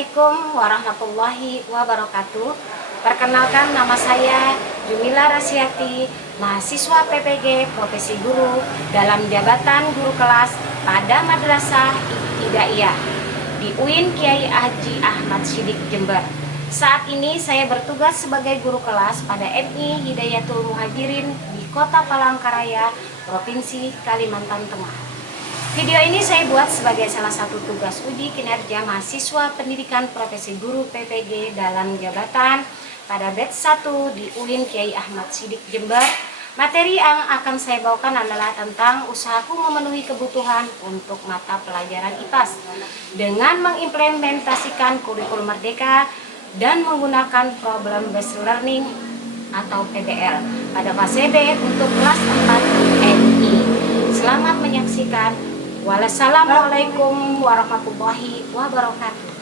Assalamualaikum warahmatullahi wabarakatuh. Perkenalkan, nama saya Jumila Rasyati, mahasiswa PPG Profesi Guru dalam jabatan guru kelas pada Madrasah Ibtidaiyah di UIN Kiai Haji Ahmad Siddiq Jember. Saat ini saya bertugas sebagai guru kelas pada MI Hidayatul Muhajirin di Kota Palangkaraya, Provinsi Kalimantan Tengah. Video ini saya buat sebagai salah satu tugas uji kinerja mahasiswa pendidikan profesi guru PPG dalam jabatan pada batch 1 di UIN Kiai Ahmad Siddiq Jember. Materi yang akan saya bawakan adalah tentang usahaku memenuhi kebutuhan untuk mata pelajaran IPAS dengan mengimplementasikan kurikulum merdeka dan menggunakan problem based learning atau PBL pada fase B untuk kelas 4 MI. Selamat menyaksikan. Wassalamualaikum warahmatullahi wabarakatuh.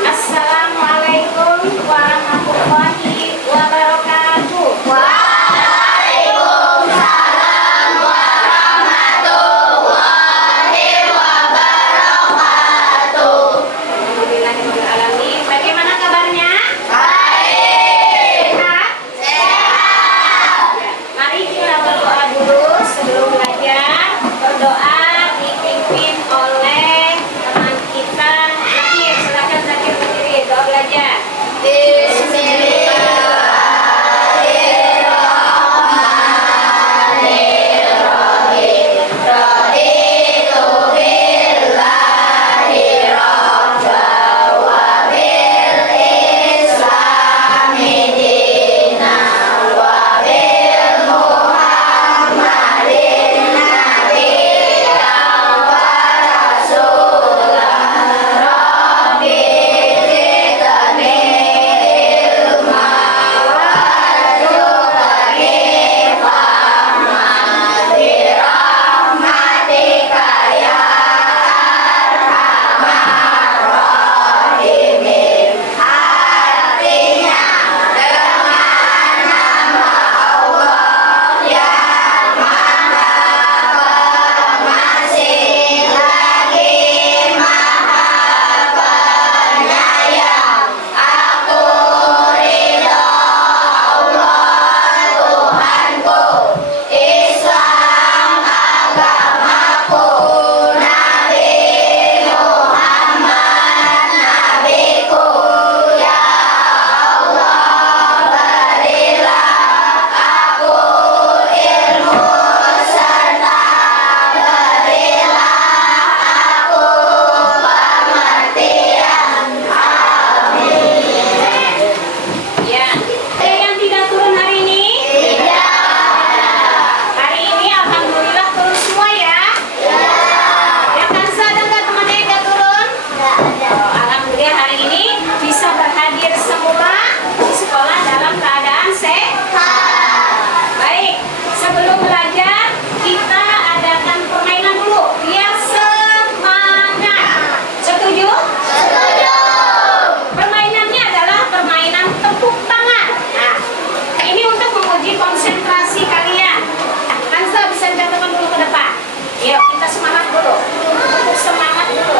Assalamualaikum warahmatullahi wabarakatuh. Waalaikumsalam warahmatullahi wabarakatuh. Alhamdulillahirrahmanirrahim. Bagaimana kabarnya? Baik. Sehat? Ya. Mari kita berdoa dulu sebelum belajar. Berdoa dipimpin oleh teman kita Zakir. Silakan Zakir berdiri, doa belajar. Bismillahirrahmanirrahim. Raditu billahi rabban wa bil islami dinan wa bil muhammadin nabiyyan wa rasulan. Rabbi zidni ilma warzuqni fahman birahmatika ya arhamar rahimin. Artinya dengan nama Allah yang Maha Pengasih lagi Maha Penyayang. Aku ridho Allah Tuhanku, Islam agamaku, Nabi Muhammad nabiku. Ya Allah, berilah aku ilmu serta berilah aku pengertian. Amin. Ya, ada yang tidak turun hari ini? Tidak. Hari ini alhamdulillah turun semua ya? Ya. Ya kan, ada nggak temannya yang nggak turun? Nggak ada. Alhamdulillah hari ini bisa berhadir semua di sekolah dalam keadaan sehat. Baik, sebelum belajar kita adakan permainan dulu biar semangat. Setuju? Setuju. Permainannya adalah permainan tepuk tangan. Nah, ini untuk menguji konsentrasi kalian. Hansa bisa jatuhkan dulu ke depan. Yuk, kita semangat dulu. Untuk semangat dulu.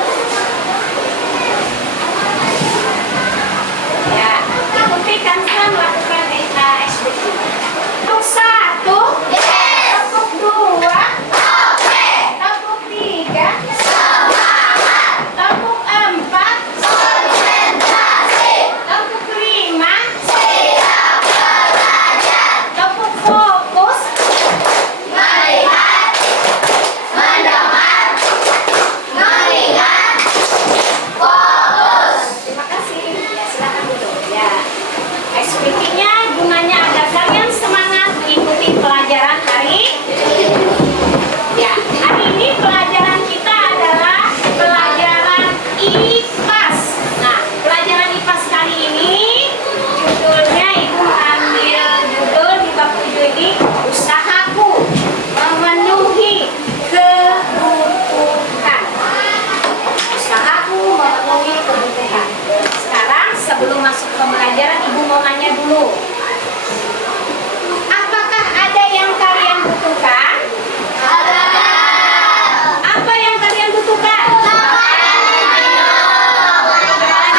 Ya, ikuti Kansa melakukan eksekusi. Tepuk 1. Tepuk 2. Oke. Tepuk 3. Semangat. Tepuk 4. Konsentrasi. Tepuk 5. Siap belajar. Tepuk fokus. Melihat, mendengar, mengingat, fokus. Terima kasih. Ya, silakan duduk. Ya. SPT-nya gunanya agar kalian semangat mengikuti pelajaran hari ini. Ya, hari ini pelajaran kita adalah pelajaran IPAS. Nah, pelajaran IPAS kali ini judulnya, Ibu ambil judul di bab 7 ini, usahaku memenuhi kebutuhan. Usahaku memenuhi kebutuhan. Sekarang sebelum masuk ke pembelajaran, Ibu mau nanya dulu. Apakah ada yang kalian butuhkan? Ada. Apa yang kalian butuhkan? Makanan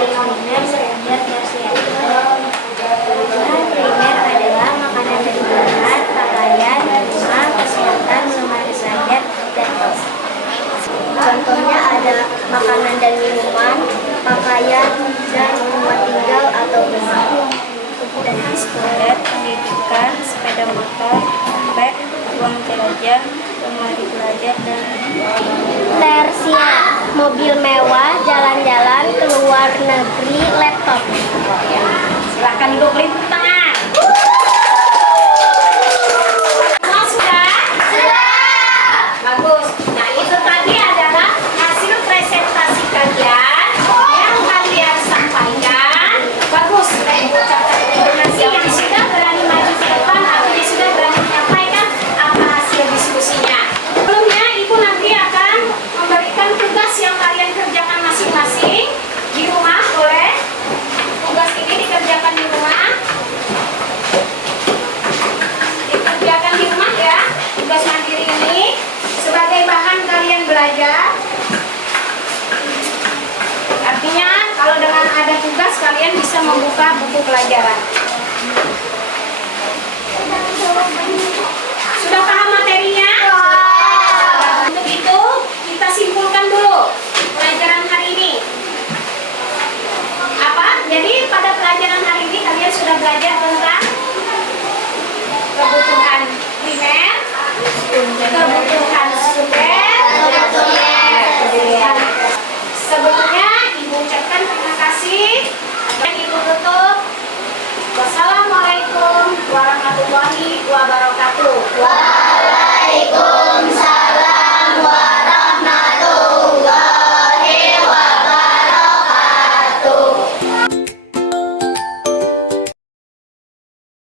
dari primer belajar tersier. Primer adalah makanan dan minuman, pakaian, rumah, kesehatan, lemari belajar, dan tos. Contohnya ada makanan dan minuman, pakaian, dan tempat tinggal atau rumah. Toilet, pendidikan, sepeda motor, dompet, uang jelajah, lemari belajar, dan Tersier, mobil mewah, jalan-jalan ke luar negeri, laptop. Silahkan duduk, limpah tangan. Semua sudah? Bagus. Nah, itu tadi adalah hasil presentasi kalian yang kalian sampaikan. Bagus. Donasi yang sudah berani maju ke depan, artinya sudah berani menyampaikan apa hasil diskusinya. Sebelumnya, Ibu nanti akan memberikan tugas yang kalian kerjakan masing-masing di rumah, boleh? Tugas ini dikerjakan di rumah. Dikerjakan di rumah ya. Tugas mandiri ini sebagai bahan kalian belajar. Artinya kalau dengan ada tugas kalian bisa membuka buku pelajaran. Sudah paham materinya? Untuk itu kita simpulkan dulu pelajaran hari ini. Apa? Jadi pada pelajaran hari ini kalian sudah belajar tentang kebutuhan primer, kebutuhan